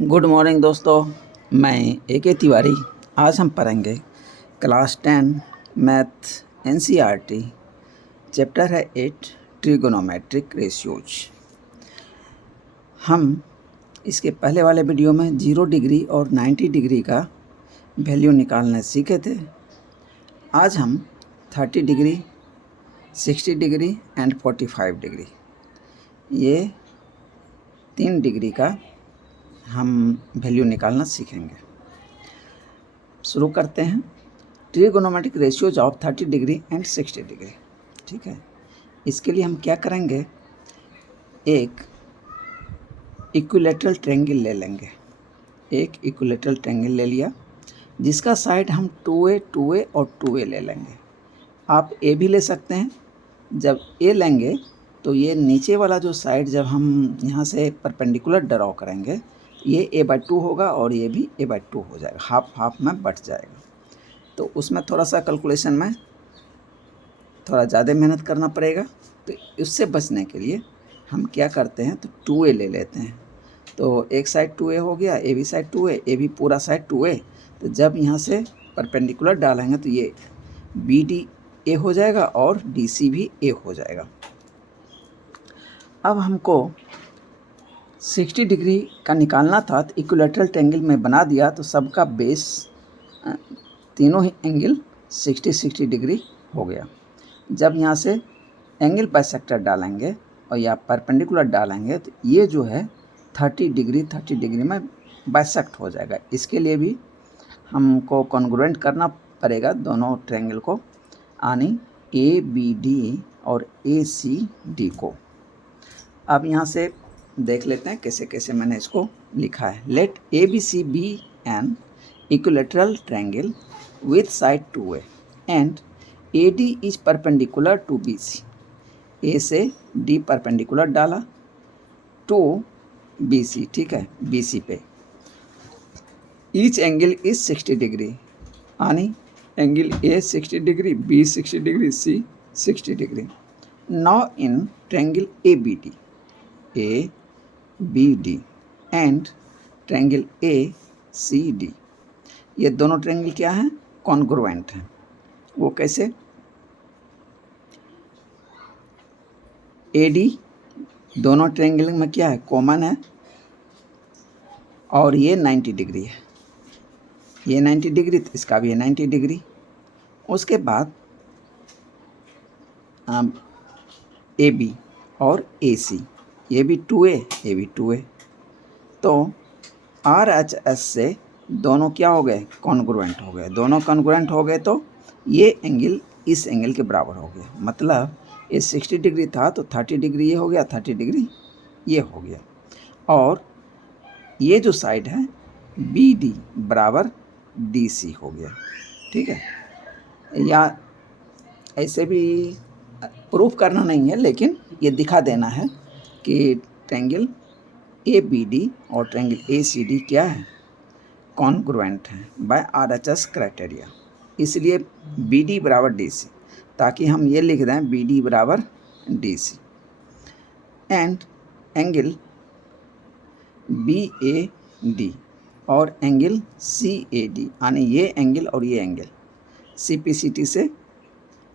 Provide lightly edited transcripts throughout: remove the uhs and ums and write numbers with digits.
Good morning दोस्तों, मैं A K. Tiwari. आज हम पढ़ेंगे क्लास 10 मैथ एनसीईआरटी। चैप्टर है 8 ट्रिगोनोमेट्रिक रेशियोज। हम इसके पहले वाले वीडियो में 0 डिग्री और 90 डिग्री का वैल्यू निकालना सीखे थे। आज हम 30 डिग्री, 60 डिग्री एंड 45 डिग्री, ये 3 डिग्री का हम वैल्यू निकालना सीखेंगे। शुरू करते हैं। Trigonometric ratios of 30 degree and 60 degree. ठीक है, इसके लिए हम क्या करेंगे, एक इक्विलेटरल ट्रायंगल ले लेंगे। एक इक्विलेटरल ट्रायंगल ले लिया जिसका साइड हम 2a, 2a और 2a ले लेंगे। आप a भी ले सकते हैं। जब a लेंगे तो ये नीचे वाला जो साइड जब हम यहाँ से परपेंडिकुलर ड्रॉ करेंगे, ये a/2 होगा और ये भी a/2 हो जाएगा, हाफ हाफ में बट जाएगा। तो उसमें थोड़ा सा कैलकुलेशन में थोड़ा ज़्यादा मेहनत करना पड़ेगा। तो उससे बचने के लिए हम क्या करते हैं, तो 2a ले लेते हैं। तो एक साइड 2a हो गया, ए भी साइड 2a, ए भी पूरा साइड 2a। तो जब यहाँ से परपेंडिकुलर डालेंगे तो ये BD a हो जाएगा और DC भी a हो जाएगा। अब हमको 60 डिग्री का निकालना था, तो इक्विलेटरल ट्रायंगल में बना दिया तो सबका बेस तीनों ही एंगल 60 डिग्री हो गया। जब यहाँ से एंगल बाइसेक्टर डालेंगे और या परपेंडिकुलर डालेंगे तो ये जो है 30 डिग्री में बाइसेक्ट हो जाएगा। इसके लिए भी हमको कॉन्ग्रुएंट करना पड़ेगा दोनों ट्रायंगल को, यानी ABD और ACD को। अब यहाँ से देख लेते हैं कैसे कैसे मैंने इसको लिखा है। Let ABC be an equilateral triangle with side 2a and AD is perpendicular to BC। A से D परपेंडिकुलर डाला टू BC, ठीक है, BC पे। ईच एंगल इज 60 डिग्री, यानी angle A 60 degree, B 60 degree, C 60 degree. Now in triangle ABD and triangle ACD, ये दोनों triangle क्या हैं, कॉन्ग्रुएंट हैं। वो कैसे, AD दोनों ट्रायंगल में क्या है, कॉमन है, और ये 90 डिग्री है, ये 90 डिग्री तो इसका भी है 90 डिग्री। उसके बाद AB और AC, ये भी 2a, ये भी 2a। तो RHS से दोनों क्या हो गए, कॉन्ग्रुएंट हो गए। दोनों कॉन्ग्रुएंट हो गए तो ये एंगल इस एंगल के बराबर हो गया। मतलब ये 60 डिग्री था तो 30 डिग्री ये हो गया, 30 डिग्री ये हो गया। और ये जो साइड है BD बराबर DC हो गया। ठीक है, या ऐसे भी प्रूफ करना नहीं है, लेकिन ये दिखा देना है कि ट्रायंगल ABD और ट्रायंगल ACD क्या है, कॉन्ग्रुएंट है बाय RHS क्राइटेरिया। इसलिए BD बराबर DC, ताकि हम ये लिख दें BD बराबर DC एंड एंगल BAD और एंगल CAD, यानी ये एंगल और ये एंगल CPCT से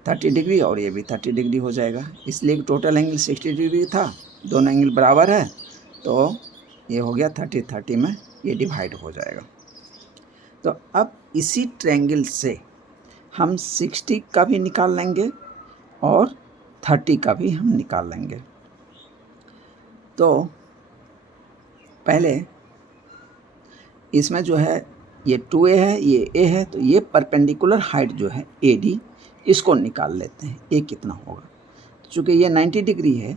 30 डिग्री और ये भी 30 डिग्री हो जाएगा। इसलिए टोटल एंगल 60 डिग्री था, दोनों एंगल बराबर है, तो ये हो गया 30 में ये डिवाइड हो जाएगा। तो अब इसी ट्रायंगल से हम 60 का भी निकाल लेंगे और 30 का भी हम निकाल लेंगे। तो पहले इसमें जो है ये 2a है, ये a है, तो ये परपेंडिकुलर हाइट जो है AD, इसको निकाल लेते हैं, a कितना होगा। चूँकि ये 90 डिग्री है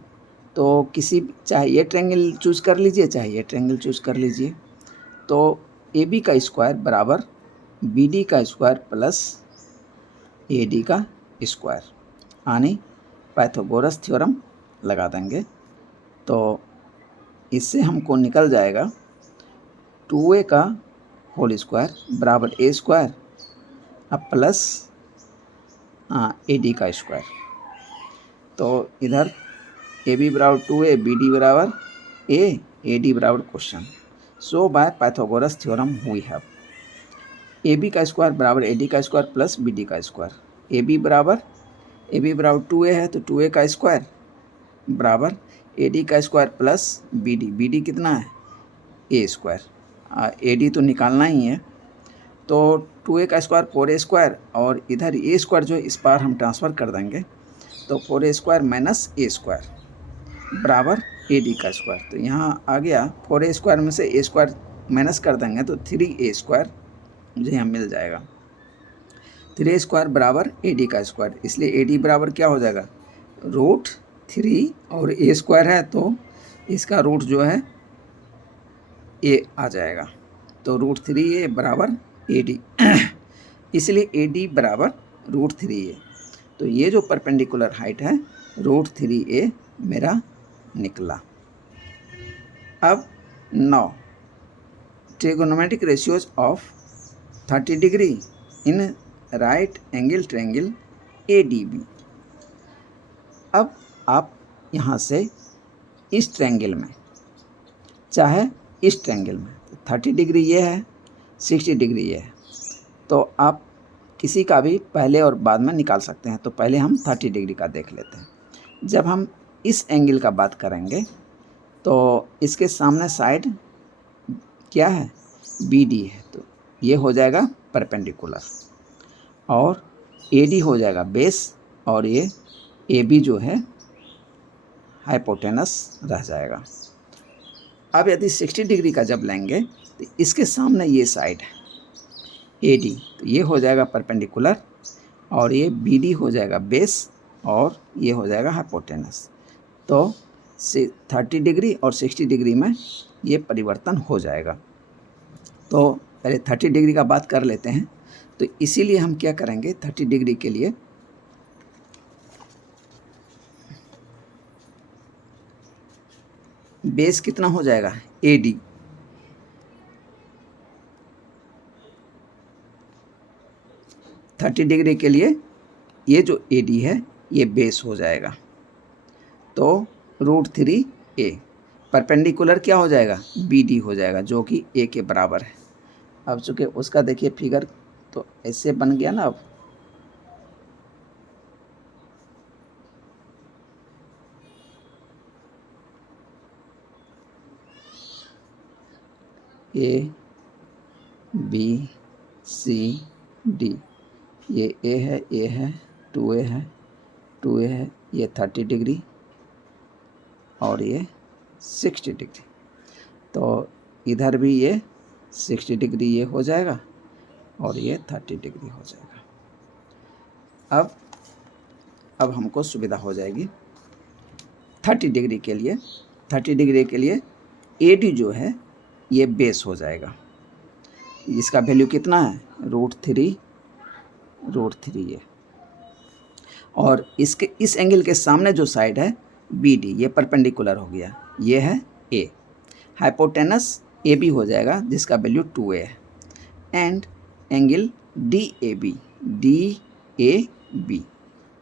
तो किसी, चाहे ये ट्रायंगल चूज़ कर लीजिए, चाहे ये ट्रायंगल चूज़ कर लीजिए। तो AB का स्क्वायर बराबर BD का स्क्वायर प्लस AD का स्क्वायर, यानी पाइथागोरस थ्योरम लगा देंगे। तो इससे हमको निकल जाएगा 2a का होल स्क्वायर बराबर a स्क्वायर अब प्लस AD का स्क्वायर। तो इधर AB बराबर 2a, BD बराबर a, AD बराबर question, so by Pythagoras theorem we have A B का स्क्वायर बराबर ए डी का स्क्वायर प्लस बी डी का स्क्वायर। ए बी बराबर 2a है तो 2a का स्क्वायर बराबर ए डी का स्क्वायर प्लस बी डी कितना है ए स्क्वायर। ए डी तो निकालना ही है, तो 2a का स्क्वायर 4a स्क्वायर और इधर ए स्क्वायर जो इस पार हम ट्रांसफ़र कर देंगे, तो 4a स्क्वायर माइनस ए स्क्वायर बराबर ए डी का स्क्वायर। तो यहाँ आ गया 4a स्क्वायर में से ए स्क्वायर माइनस कर देंगे तो 3a स्क्वायर मुझे यहाँ मिल जाएगा। 3a स्क्वायर बराबर ए डी का स्क्वायर, इसलिए ए डी बराबर क्या हो जाएगा √3 और ए स्क्वायर है तो इसका रूट जो है ए आ जाएगा, तो √3a बराबर ए डी इसलिए ए डी बराबर √3a। तो ये जो परपेंडिकुलर हाइट है √3a मेरा निकला। अब 9 trigonometric ratios of 30 degree in right angle triangle ADB। अब आप यहाँ से इस ट्रायंगल में चाहे इस ट्रायंगल में 30 डिग्री ये है, 60 डिग्री ये है, तो आप किसी का भी पहले और बाद में निकाल सकते हैं। तो पहले हम 30 डिग्री का देख लेते हैं। जब हम इस एंगल का बात करेंगे तो इसके सामने साइड क्या है BD है, तो ये हो जाएगा परपेंडिकुलर और AD हो जाएगा बेस और ये AB जो है हाइपोटेनस रह जाएगा। अब यदि 60 डिग्री का जब लेंगे तो इसके सामने ये साइड है AD, तो ये हो जाएगा परपेंडिकुलर और ये BD हो जाएगा बेस और ये हो जाएगा हाइपोटेनस। तो 30 डिग्री और 60 डिग्री में ये परिवर्तन हो जाएगा। तो पहले 30 डिग्री का बात कर लेते हैं। तो इसीलिए हम क्या करेंगे 30 डिग्री के लिए बेस कितना हो जाएगा AD, थर्टी डिग्री के लिए ये जो AD है ये बेस हो जाएगा, तो √3a परपेंडिकुलर क्या हो जाएगा BD हो जाएगा जो कि A के बराबर है। अब चूँकि उसका देखिए फिगर तो ऐसे बन गया ना। अब A B C D, ये A है 2A है 2A है, ये 30 डिग्री और ये 60 डिग्री, तो इधर भी ये 60 डिग्री ये हो जाएगा और ये 30 डिग्री हो जाएगा। अब हमको सुविधा हो जाएगी 30 डिग्री के लिए। 30 डिग्री के लिए AD जो है ये बेस हो जाएगा, इसका वैल्यू कितना है √3 है और इसके इस एंगल के सामने जो साइड है BD ये परपेंडिकुलर हो गया, ये है A, हाइपोटेनस AB हो जाएगा जिसका वैल्यू 2A है एंड एंगल DAB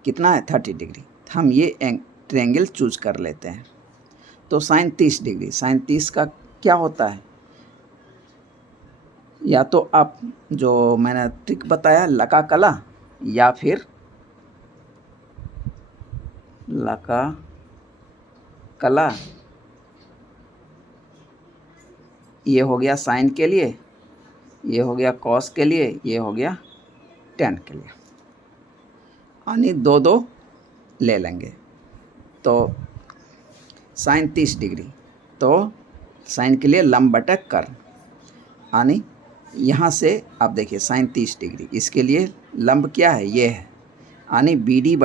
कितना है 30 डिग्री। हम ये ट्रायंगल चूज कर लेते हैं। तो साइन 30 डिग्री, साइन 30 का क्या होता है, या तो आप जो मैंने ट्रिक बताया लका कला या फिर लका कला, ये हो गया साइन के लिए, ये हो गया कॉस के लिए, ये हो गया टेन के लिए, यानी दो ले लेंगे। तो साइन 30 डिग्री, तो साइन के लिए लंब बटा कर्ण, यानी यहाँ से आप देखिए साइन 30 डिग्री, इसके लिए लंब क्या है ये है, यानी BD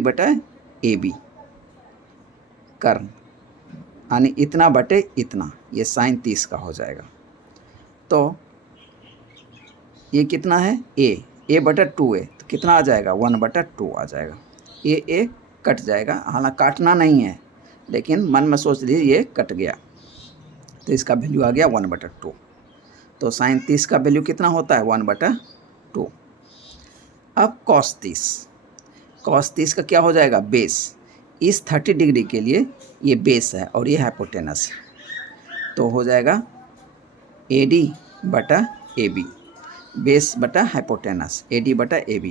बटा AB कर्ण, यानी इतना बटे इतना, ये साइन 30 का हो जाएगा। तो ये कितना है A बटा 2A, तो कितना आ जाएगा 1/2 आ जाएगा। A कट जाएगा, हालांकि काटना नहीं है लेकिन मन में सोच लीजिए ये कट गया, तो इसका वैल्यू आ गया 1/2। तो साइन 30 का वैल्यू कितना होता है 1/2। अब कॉस 30 का क्या हो जाएगा बेस, इस 30 डिग्री के लिए ये बेस है और ये हाइपोटेनस है, तो हो जाएगा ए डी बटा ए बी, बेस बटा हाइपोटेनस, ए डी बटा ए बी,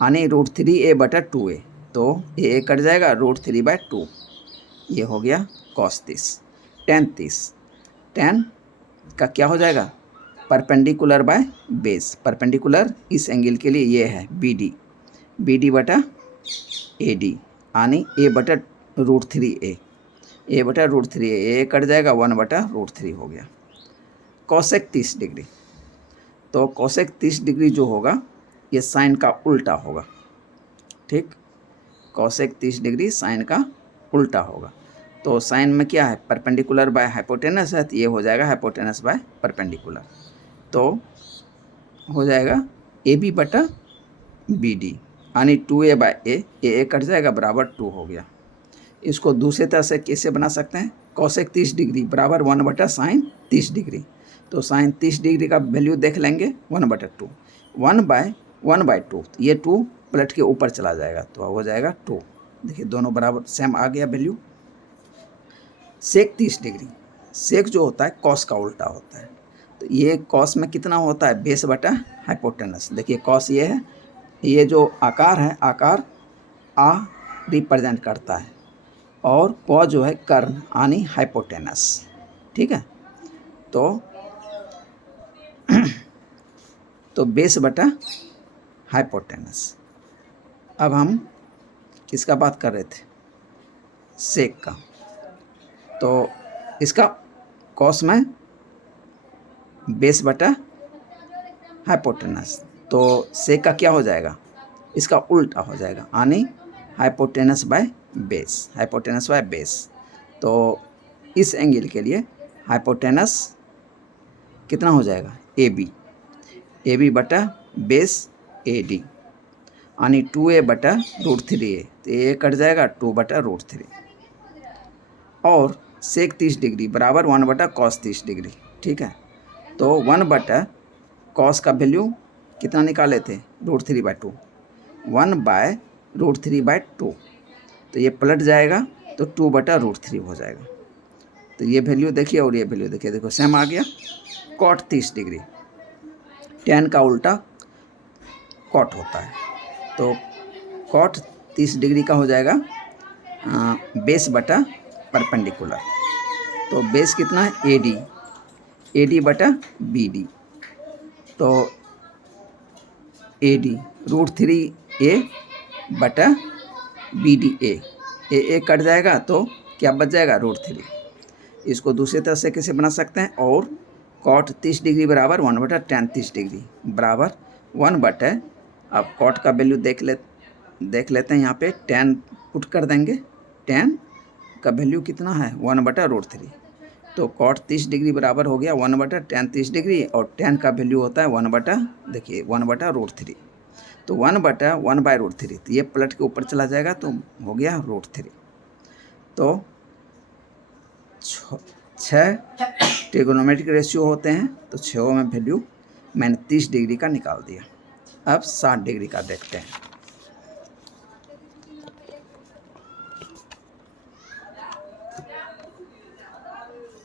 यानी √3a बटा 2a, तो ए कट जाएगा √3/2, ये हो गया cos 30। tan 30, tan का क्या हो जाएगा, परपेंडिकुलर बाय बेस, परपेंडिकुलर इस एंगल के लिए ये है बी डी बटा ए डी, यानी ए बटा √3a, ए बटा √3a, ए कट जाएगा 1 बटा √3 हो गया। कोसेक 30 डिग्री, तो कोसेक 30 डिग्री जो होगा ये साइन का उल्टा होगा, ठीक, कोसेक 30 डिग्री साइन का उल्टा होगा। तो साइन में क्या है, परपेंडिकुलर बाय हाइपोटेनस है, तो ये हो जाएगा हाइपोटेनस बाय परपेंडिकुलर, तो हो जाएगा ए बी बटा बी डी, यानी 2a बाय ए कट जाएगा बराबर 2 हो गया। इसको दूसरे तरह से कैसे बना सकते हैं, कोसेक 30 डिग्री बराबर 1 बटा साइन 30 डिग्री, तो साइन 30 डिग्री का वैल्यू देख लेंगे 1/2, 1/2, ये 2 प्लेट के ऊपर चला जाएगा तो हो जाएगा 2, देखिए दोनों बराबर सेम आ गया वैल्यू। सेक 30 डिग्री, सेक जो होता है कॉस का उल्टा होता है, तो ये कॉस में कितना होता है, बेस बटा हाइपोटेनस, देखिए कॉस ये है, ये जो आकार है, आकार आ रिप्रेजेंट करता है, और कॉ जो है कर्ण यानी हाइपोटेनस, ठीक है, तो बेस बटा हाइपोटेनस। अब हम किसका बात कर रहे थे, सेक का, तो इसका कॉस में बेस बटा हाइपोटेनस, तो सेक का क्या हो जाएगा, इसका उल्टा हो जाएगा, यानी hypotenuse by base, hypotenuse by base. तो इस एंगल के लिए हाइपोटेनस कितना हो जाएगा, ए बी बटा बेस ए डी, यानी 2a बटा √3a, तो ए कट जाएगा 2 बटा √3, और सेक 30 डिग्री बराबर 1 बटा कॉस 30 डिग्री, ठीक है, तो 1 बटा कॉस का वैल्यू कितना निकाले थे, √3/2, 1 बाय √3/2, तो ये पलट जाएगा तो 2 बटा √3 हो जाएगा, तो ये वैल्यू देखिए और ये वैल्यू देखिए, देखो सेम आ गया। कॉट 30 डिग्री, tan का उल्टा कॉट होता है, तो कॉट 30 डिग्री का हो जाएगा बेस बटा परपेंडिकुलर, तो बेस कितना है, ए डी बटा बी डी, तो ए डी √3a बटा बी डी, ए कट जाएगा तो क्या बच जाएगा, √3। इसको दूसरी तरह से कैसे बना सकते हैं, और कॉट 30 डिग्री बराबर 1 बटा tan 30 डिग्री बराबर 1 बटा, अब कॉट का वैल्यू देख लेते हैं, यहाँ पे tan पुट कर देंगे, tan का वैल्यू कितना है 1 बटा √3, तो कॉट 30 डिग्री बराबर हो गया 1 बटा tan 30 डिग्री, और tan का वैल्यू होता है 1 बटा, देखिए 1 बटा √3, तो 1 बटा 1/√3, तो ये प्लट के ऊपर चला जाएगा तो हो गया √3। तो 6 ट्रिगोनोमेट्रिक रेशियो होते हैं, तो 6 में वैल्यू मैंने 30 डिग्री का निकाल दिया। अब 60 डिग्री का देखते हैं।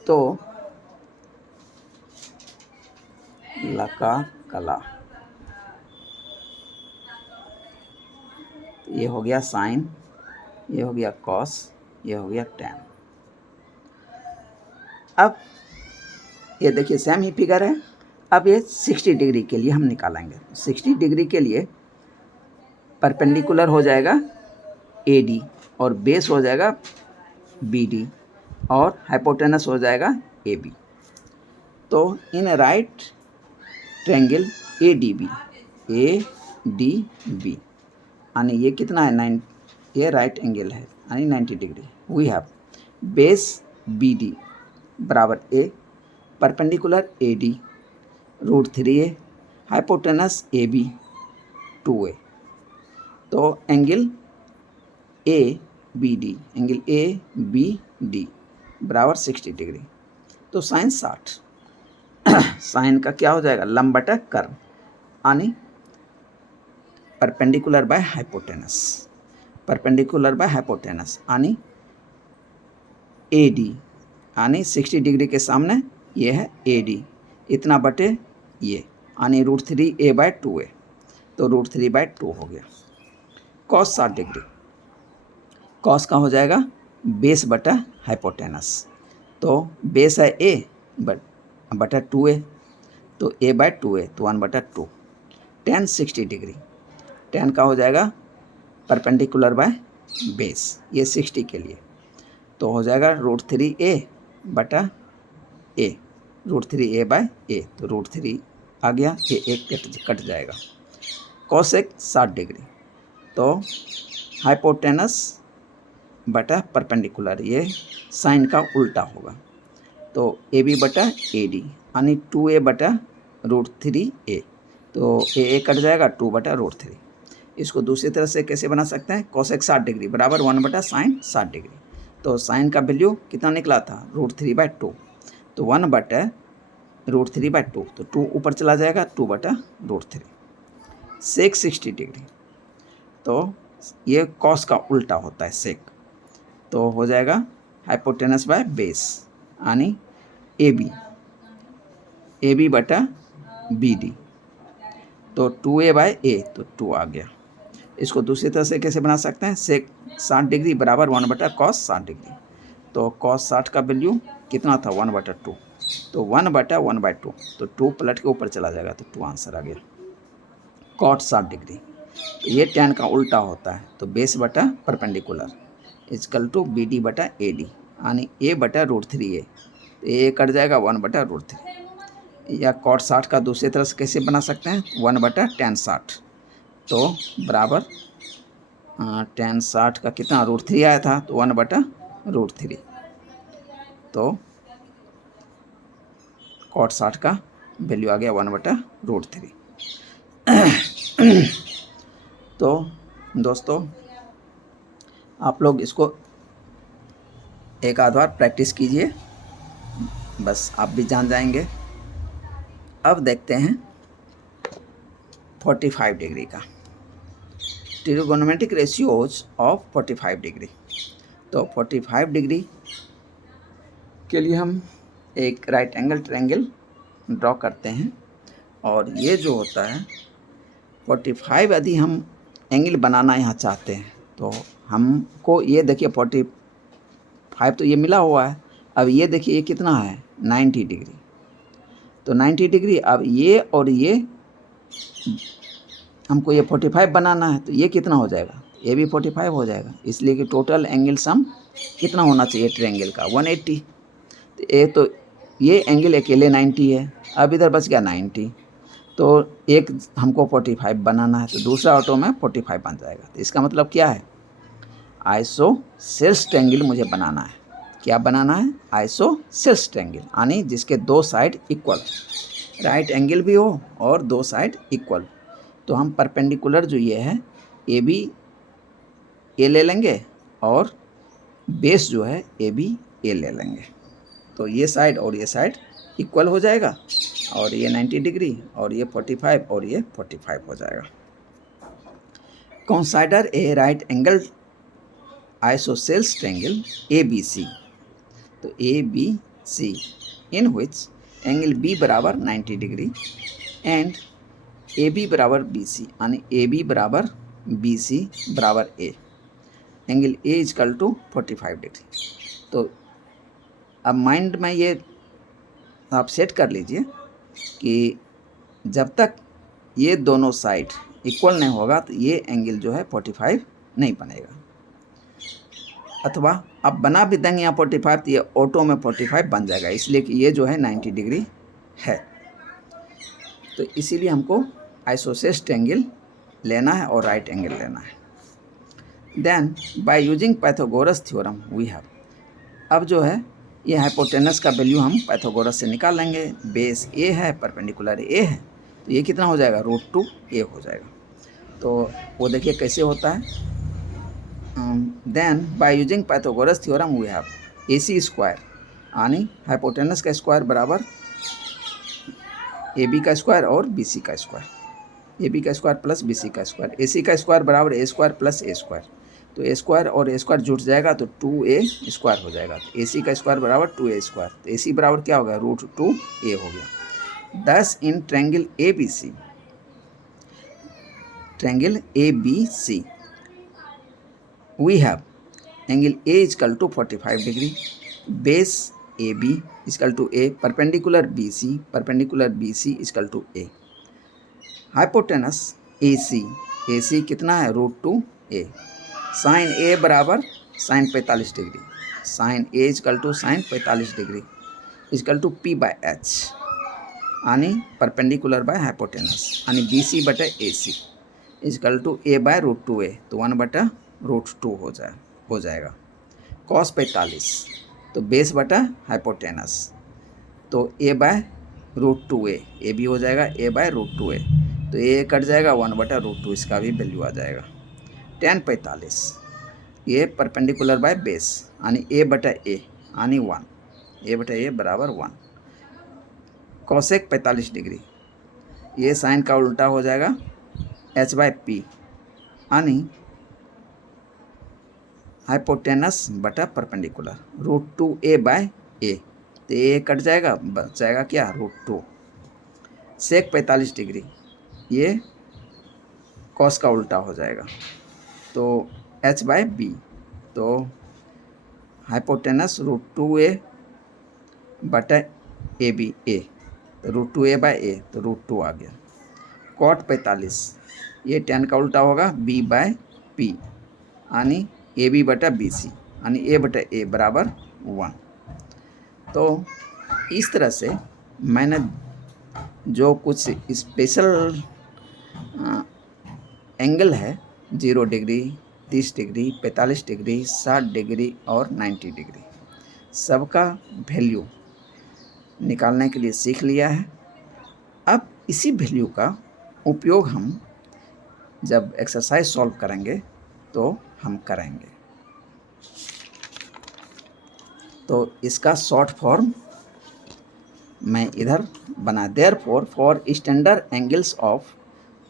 तो लका कला, ये हो गया साइन, ये हो गया कॉस, ये हो गया tan। अब ये देखिए सेम ही फिगर है, अब ये 60 डिग्री के लिए हम निकालेंगे। 60 डिग्री के लिए परपेंडिकुलर हो जाएगा ए डी, और बेस हो जाएगा बी डी, और हाइपोटेनस हो जाएगा ए बी। तो in right triangle A D B, यानी ये कितना है 9, ये राइट एंगल है यानी 90 degree. We have base B D बराबर a, perpendicular A D √3a, hypotenuse A B 2a। तो angle A B D, angle A B D बराबर 60 डिग्री। तो साइन 60, साइन का क्या हो जाएगा, लंब बटा कर्व, यानी perpendicular by hypotenuse, perpendicular by hypotenuse, यानी ए डी यानी 60 डिग्री के सामने ये है AD, इतना बटे ये, यानी √3a/2a, तो √3/2 हो गया। कॉस 60 डिग्री, कॉस का हो जाएगा बेस बटा हाइपोटेनस, तो बेस है a बटा 2a, तो a/2a, तो 1/2। tan 60 डिग्री, tan का हो जाएगा परपेंडिकुलर बाय बेस, ये 60 के लिए, तो हो जाएगा √3a बटा a, √3a/a, तो √3 आ गया, ये एक कट जाएगा। कोसेक 60 डिग्री, तो हाइपोटेनस बटा परपेंडिकुलर, ये साइन का उल्टा होगा, तो AB बटा AD, यानी 2a बटा √3a, तो a कट जाएगा, 2 बटा √3। इसको दूसरी तरह से कैसे बना सकते हैं, कोसेक 60 डिग्री बराबर 1 बटा साइन 60 डिग्री, तो साइन का वैल्यू कितना निकला था, √3/2, तो 1 बटा √3/2, तो 2 ऊपर चला जाएगा, 2 बटा √3। सेक 60 डिग्री, तो ये कॉस का उल्टा होता है सेक, तो हो जाएगा हाइपोटेनस बाय बेस, यानी AB बटा BD, तो 2a/a, तो 2 आ गया। इसको दूसरी तरह से कैसे बना सकते हैं, सेक 60 डिग्री बराबर 1 बटा कॉस 60 डिग्री, तो कॉस 60 का वैल्यू कितना था, 1/2, तो 1 बटा 1/2, तो 2 पलट के ऊपर चला जाएगा, तो 2 आंसर आ गया। कॉट 60 डिग्री, तो ये tan का उल्टा होता है, तो बेस बटा परपेंडिकुलर इजकल टू BD बटा AD, यानी a बटा √3a, तो a कट जाएगा, 1 बटा √3। या कॉट 60 का दूसरी तरह से कैसे बना सकते हैं, 1 बटा tan 60, तो बराबर tan 60 का कितना, √3 आया था, तो 1 बटा √3, तो कॉट 60 का वैल्यू आ गया 1 बटा √3। तो दोस्तों आप लोग इसको एक आध बार प्रैक्टिस कीजिए, बस आप भी जान जाएंगे। अब देखते हैं 45 डिग्री का, ट्रिगोनोमेट्रिक रेशियोज ऑफ 45 डिग्री। तो 45 डिग्री के लिए हम एक राइट एंगल ट्रायंगल ड्रॉ करते हैं, और ये जो होता है 45 यदि हम एंगल बनाना यहाँ चाहते हैं, तो हमको ये देखिए 45 तो ये मिला हुआ है, अब ये देखिए ये कितना है, 90 डिग्री, तो 90 डिग्री, अब ये और ये हमको ये 45 बनाना है, तो ये कितना हो जाएगा, ये भी 45 हो जाएगा, इसलिए कि टोटल एंगल सम कितना होना चाहिए ट्रायंगल का, 180। तो ये एंगल अकेले 90 है, अब इधर बच गया 90, तो एक हमको 45 बनाना है, तो दूसरा ऑटो में 45 बन जाएगा। तो इसका मतलब क्या है, आइसोसेल्स ट्रायंगल मुझे बनाना है। क्या बनाना है, आइसोसेल्स ट्रायंगल, यानी जिसके दो साइड इक्वल, राइट एंगल भी हो और दो साइड इक्वल। तो हम परपेंडिकुलर जो ये है AB A ले लेंगे, और बेस जो है AB A ले लेंगे, तो ये साइड और ये साइड इक्वल हो जाएगा, और ये 90 डिग्री और ये 45 और ये 45 हो जाएगा। Consider a right angle isosceles triangle ABC, तो ABC in which angle B बराबर 90 डिग्री एंड AB बराबर BC, यानी AB बराबर BC बराबर A, angle A is equal to 45 degree. तो अब माइंड में ये आप सेट कर लीजिए कि जब तक ये दोनों साइड इक्वल नहीं होगा, तो ये एंगल जो है 45 नहीं बनेगा, अथवा अब बना भी देंगे यहाँ 45, तो ये ऑटो में 45 बन जाएगा, इसलिए कि ये जो है 90 डिग्री है। तो इसीलिए हमको आइसोसेल्स ट्रायंगल लेना है और राइट एंगल लेना है। Then by using Pythagoras theorem we have, अब जो है ये हाइपोटेनस का वैल्यू हम पाइथागोरस से निकाल लेंगे। बेस A है, परपेंडिकुलर A है, तो ये कितना हो जाएगा, √2a हो जाएगा। तो वो देखिए कैसे होता है। Then by using Pythagoras theorem we have AC square, यानी हाइपोटेनस का स्क्वायर बराबर AB का स्क्वायर और BC का स्क्वायर, AB का स्क्वायर प्लस BC का स्क्वायर, AC का स्क्वायर बराबर A square plus A square, तो ए स्क्वायर और ए स्क्वायर जुट जाएगा तो 2a स्क्वायर हो जाएगा। तो ए सी का स्क्वायर बराबर 2a स्क्वायर। तो ए सी बराबर क्या हो गया, √2a हो गया। Thus in triangle A B C, triangle A B C we have angle A is equal to 45 degree, base AB is equal to A, perpendicular BC is equal to A, hypotenuse AC कितना है, √2a, sine A बराबर sine 45 degree, sine A is equal to sine 45 degree is equal to P/H आणि perpendicular by hypotenuse आणि BC बटा AC is equal to A/√2a, तो 1/√2 हो जाएगा। cos 45 तो बेस बटा हाइपोटेनस, तो A/√2a, ए भी हो जाएगा A/√2a, तो ए कट जाएगा 1/√2, इसका भी वैल्यू आ जाएगा। tan 45 ये परपेंडिकुलर बाय बेस आणि A/A आणि 1, A/A बराबर 1। cosec 45 डिग्री ये साइन का उल्टा हो जाएगा H/P आणि हाइपोटेनस बटा परपेंडिकुलर √2a/a, तो ए कट जाएगा, बच जाएगा क्या, √2। सेक 45 डिग्री ये कॉस का उल्टा हो जाएगा, तो H/B, तो हाइपोटेनस √2a बटा AB a, तो √2a/a, तो √2 आ गया। cot 45 ये tan का उल्टा होगा B/P आणि AB बटा BC आणि A/A बराबर 1। तो इस तरह से मैंने जो कुछ स्पेशल एंगल है 0 डिग्री, 30 डिग्री, 45 डिग्री, 60 डिग्री और 90 डिग्री, सबका वैल्यू निकालने के लिए सीख लिया है। अब इसी वैल्यू का उपयोग हम जब एक्सरसाइज सॉल्व करेंगे तो हम करेंगे। तो इसका शॉर्ट फॉर्म मैं इधर बना, therefore for standard angles of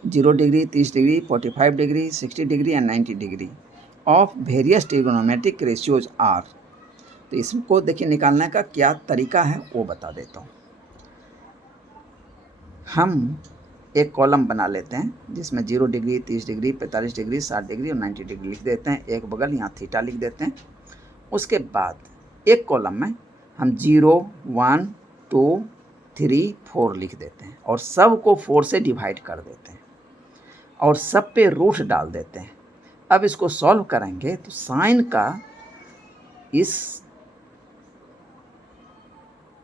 0 degree, 30 degree, 45 degree, 60 degree and 90 degree of various trigonometric ratios are. तो इसको देखिए निकालने का क्या तरीका है वो बता देता हूँ। हम एक कॉलम बना लेते हैं जिसमें 0 डिग्री, 30 डिग्री, 45 डिग्री, 60 डिग्री और 90 डिग्री लिख देते हैं, एक बगल यहाँ थीटा लिख देते हैं। उसके बाद एक कॉलम में हम 0, 1, 2, 3, 4 लिख देते हैं और सब को 4 से डिवाइड कर देते हैं और सब पे रूट डाल देते हैं। अब इसको सॉल्व करेंगे तो साइन का इस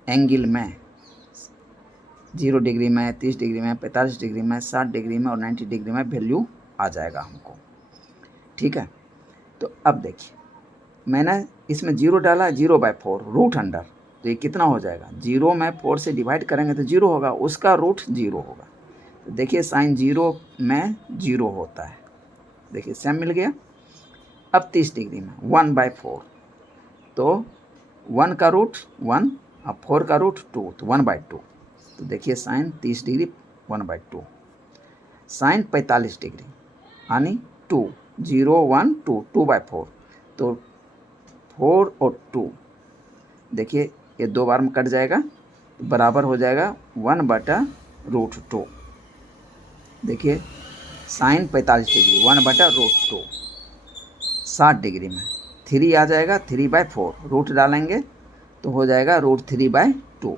एंगल में 0 डिग्री में, 30 डिग्री में, 45 डिग्री में, 60 डिग्री में और 90 डिग्री में वैल्यू आ जाएगा हमको, ठीक है। तो अब देखिए मैंने इसमें 0 डाला, 0/4 रूट अंडर, तो ये कितना हो जाएगा, 0 में 4 से डिवाइड करेंगे तो 0 होगा, उसका रूट 0 होगा। तो देखिए साइन 0 में 0 होता है, देखिए सेम मिल गया। अब 30 डिग्री में 1/4, तो 1 का रूट 1 अब 4 का रूट 2, तो 1/2, तो देखिए साइन 30 डिग्री 1/2। साइन 45 डिग्री यानी 2, 0, 1, 2, 2/4, तो 4 और 2 देखिए ये 2 बार में कट जाएगा, तो बराबर हो जाएगा 1/√2। देखिए साइन 45 डिग्री 1/√2, 60 डिग्री में 3 आ जाएगा, 3/4 रूट डालेंगे तो हो जाएगा √3/2।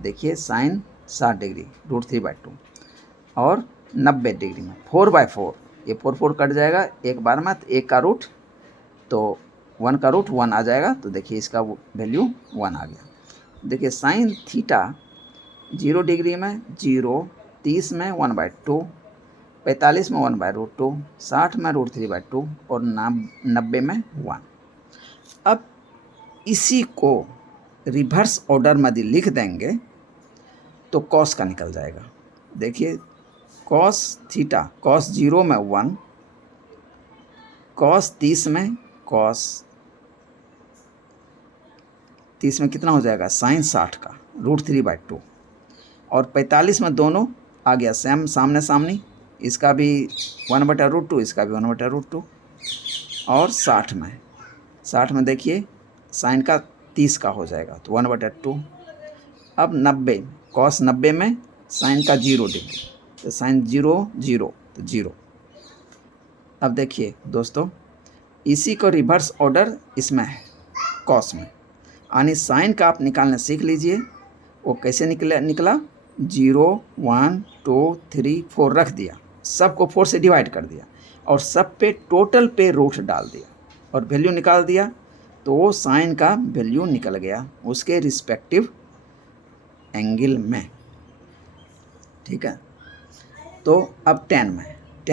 देखिए साइन 60 डिग्री √3/2 और 90 डिग्री में 4/4, ये 4 कट जाएगा एक बार में, तो 1 का रूट, तो 1 का रूट 1 आ जाएगा, तो देखिए इसका वैल्यू 1 आ गया। देखिए साइन थीटा 0 डिग्री में 0, 30 में 1/2, 45 में 1/√2, 60 में √3/2 और 90 में 1। अब इसी को रिवर्स ऑर्डर में यदि लिख देंगे तो कॉस का निकल जाएगा। देखिए कॉस थीटा, कॉस 0 में 1, कॉस 30 में, कॉस 30 में कितना हो जाएगा, साइन 60 का √3/2 और 45 में दोनों आ गया सेम सामने सामने, इसका भी 1/√2, इसका भी 1/√2। और 60 में देखिए साइन का 30 का हो जाएगा तो 1/2। अब 90 कॉस 90 में साइन का 0 डिग्री तो साइन 0 0 तो 0। अब देखिए दोस्तों इसी को रिवर्स ऑर्डर इसमें है कॉस में, यानी साइन का आप निकालना सीख लीजिए। वो कैसे निकला 0 1 2 3 4 रख दिया, सबको 4 से डिवाइड कर दिया और सब पे टोटल पे रूट डाल दिया और वैल्यू निकाल दिया तो वो साइन का वैल्यू निकल गया उसके रिस्पेक्टिव एंगल में। ठीक है, तो अब टेन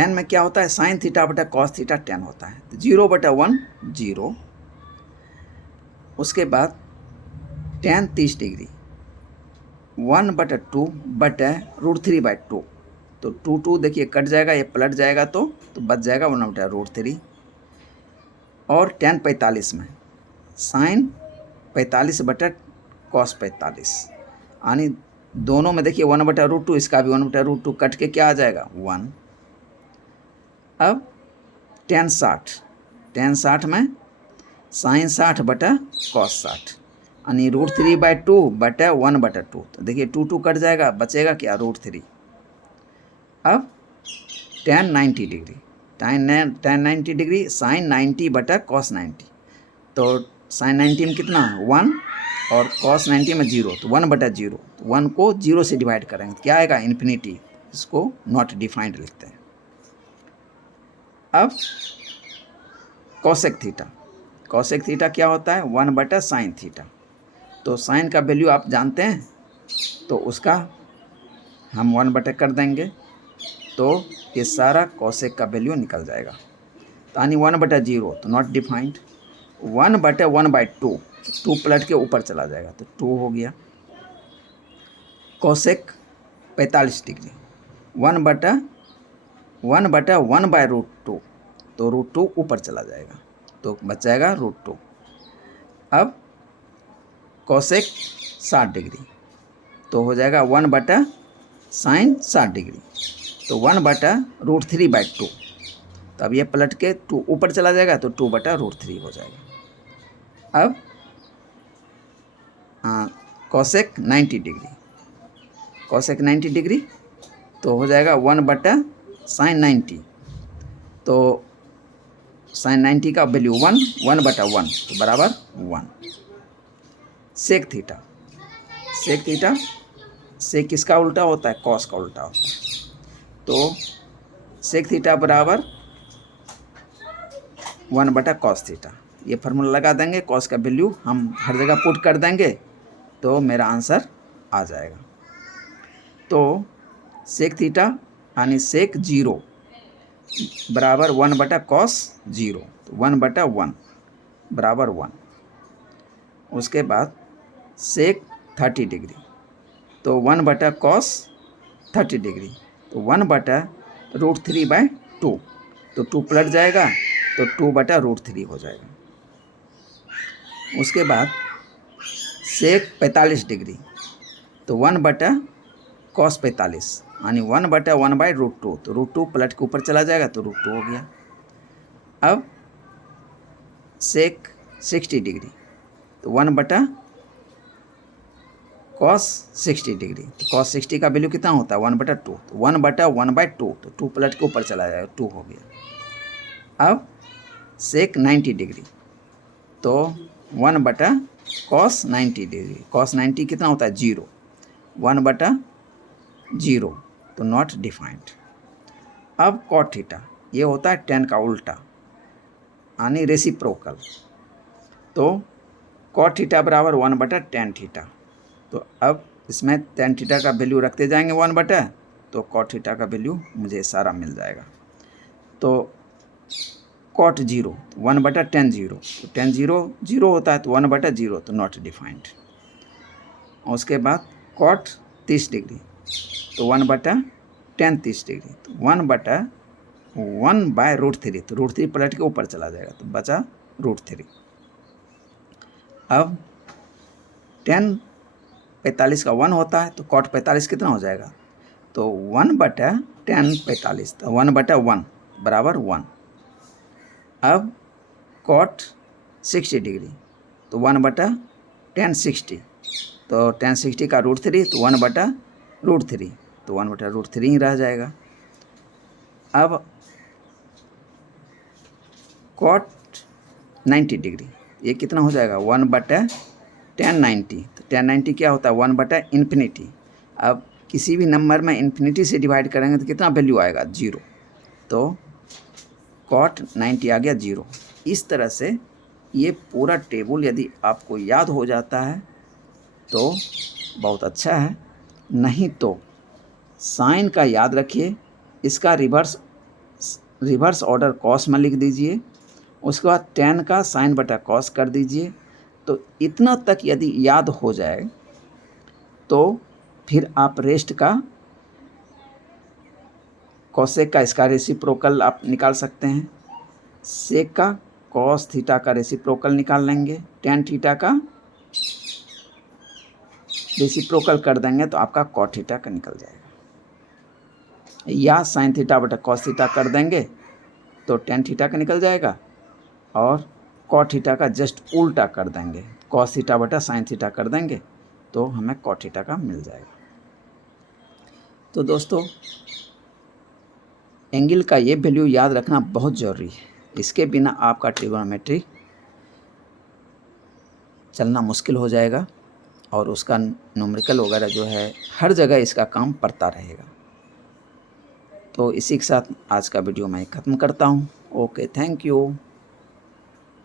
में क्या होता है साइन थीटा बटा कॉस थीटा 10 होता है तो 0/1 0। उसके बाद tan 30 डिग्री 1/2 बटा √3/2 तो 2 देखिए कट जाएगा, ये पलट जाएगा तो बच जाएगा 1/√3। और tan 45 में साइन 45 बटा कॉस 45, यानी दोनों में देखिए 1/√2 इसका भी 1/√2 कट के क्या आ जाएगा 1। अब tan 60 में साइन 60 बटा कॉस 60, यानी √3/2 बटा 1/2 तो देखिए 2 कट जाएगा बचेगा क्या √3। अब tan 90 डिग्री साइन 90 बटा कॉस 90 तो साइन 90 में कितना 1 और कॉस 90 में 0 तो 1/0 तो 1 को 0 से डिवाइड करेंगे तो क्या आएगा इन्फिनिटी, इसको नॉट डिफाइंड लिखते हैं। अब कॉसेक थीटा क्या होता है 1/sin थीटा, तो साइन का वैल्यू आप जानते हैं तो उसका हम 1/, कर देंगे तो ये सारा कॉसेक का वैल्यू निकल जाएगा। तो यानी 1/0 तो नॉट डिफाइंड, 1/1/2 2 पलट के ऊपर चला जाएगा तो 2 हो गया। कॉसेक 45 डिग्री 1/1/1/√2 तो √2 ऊपर चला जाएगा तो बच जाएगा √2। अब कॉसेक 60 डिग्री तो हो जाएगा 1/sin 60 डिग्री तो 1/√3/2 तो अब ये पलट के 2 ऊपर चला जाएगा तो 2/√3 हो जाएगा। अब कॉसेक 90 डिग्री तो हो जाएगा 1/sin 90 तो sin 90 का वैल्यू 1/1 तो बराबर 1। सेक किसका उल्टा होता है कॉस का उल्टा होता है तो सेक थीटा बराबर 1/cos थीटा। ये फार्मूला लगा देंगे, कॉस का वैल्यू हम हर जगह पुट कर देंगे तो मेरा आंसर आ जाएगा। तो सेक थीटा यानी सेक 0 बराबर 1/cos 0 तो 1/1 बराबर 1। उसके बाद सेक 30 डिग्री तो 1/cos 30 डिग्री तो 1/√3/2 तो 2 पलट जाएगा तो 2/√3 हो जाएगा। उसके बाद सेक 45 डिग्री तो 1/cos 45 यानी 1/1/√2 तो √2 पलट के ऊपर चला जाएगा तो √2 हो गया। अब सेक 60 डिग्री तो 1/cos 60 डिग्री तो cos 60 का वैल्यू कितना होता है 1/2 तो 1/1/2 तो 2 पलट के ऊपर चला जाएगा 2 हो गया। अब सेक 90 डिग्री तो 1/cos 90 डिग्री cos 90 कितना होता है 0 1/0 तो नॉट डिफाइंड। अब cot थीटा ये होता है tan का उल्टा यानी रेसिप्रोकल तो cot थीटा बराबर 1/tan थीटा तो अब इसमें tan थीटा का वैल्यू रखते जाएंगे 1/, तो cot थीटा का वैल्यू मुझे सारा मिल जाएगा। तो cot 0 1/tan 0 तो tan 0 होता है तो 1/0 तो नॉट डिफाइंड। उसके बाद cot 30 डिग्री तो 1/tan 30 डिग्री तो 1/1/√3 तो √3 पलट के ऊपर चला जाएगा तो बचा √3। अब tan 45 का 1 होता है तो cot 45 कितना हो जाएगा तो 1/tan 45 तो 1/1 बराबर 1। अब कॉट 60 डिग्री, तो 1/tan60, तो tan60 का √3, तो 1/√3, तो 1/√3 ही रह जाएगा। अब कॉट 90 डिग्री, ये कितना हो जाएगा 1/tan90, तो tan90 क्या होता है 1/∞। अब किसी भी नंबर में इन्फिनिटी से डिवाइड करेंगे तो कितना वैल्यू आएगा 0, तो कॉट 90 आ गया 0। इस तरह से ये पूरा टेबल यदि आपको याद हो जाता है तो बहुत अच्छा है, नहीं तो साइन का याद रखिए, इसका रिवर्स ऑर्डर कॉस में लिख दीजिए, उसके बाद tan का साइन बटा कॉस कर दीजिए। तो इतना तक यदि याद हो जाए तो फिर आप रेस्ट का कॉसेक का इसका रेसिप्रोकल आप निकाल सकते हैं, सेक का कॉस थीटा का रेसिप्रोकल निकाल लेंगे, tan थीटा का रेसिप्रोकल कर देंगे तो आपका कॉट थीटा का निकल जाएगा, या साइन थीटा बटा कॉस थीटा कर देंगे तो tan थीटा का निकल जाएगा, और कॉट थीटा का जस्ट उल्टा कर देंगे, कॉस थीटा बटा साइन थीटा कर देंगे तो हमें कॉट थीटा का मिल जाएगा। तो दोस्तों एंगल का ये वैल्यू याद रखना बहुत ज़रूरी है, इसके बिना आपका ट्रिग्नोमेट्री चलना मुश्किल हो जाएगा और उसका न्यूमेरिकल वगैरह जो है हर जगह इसका काम पड़ता रहेगा। तो इसी के साथ आज का वीडियो मैं ख़त्म करता हूँ। Okay, thank you.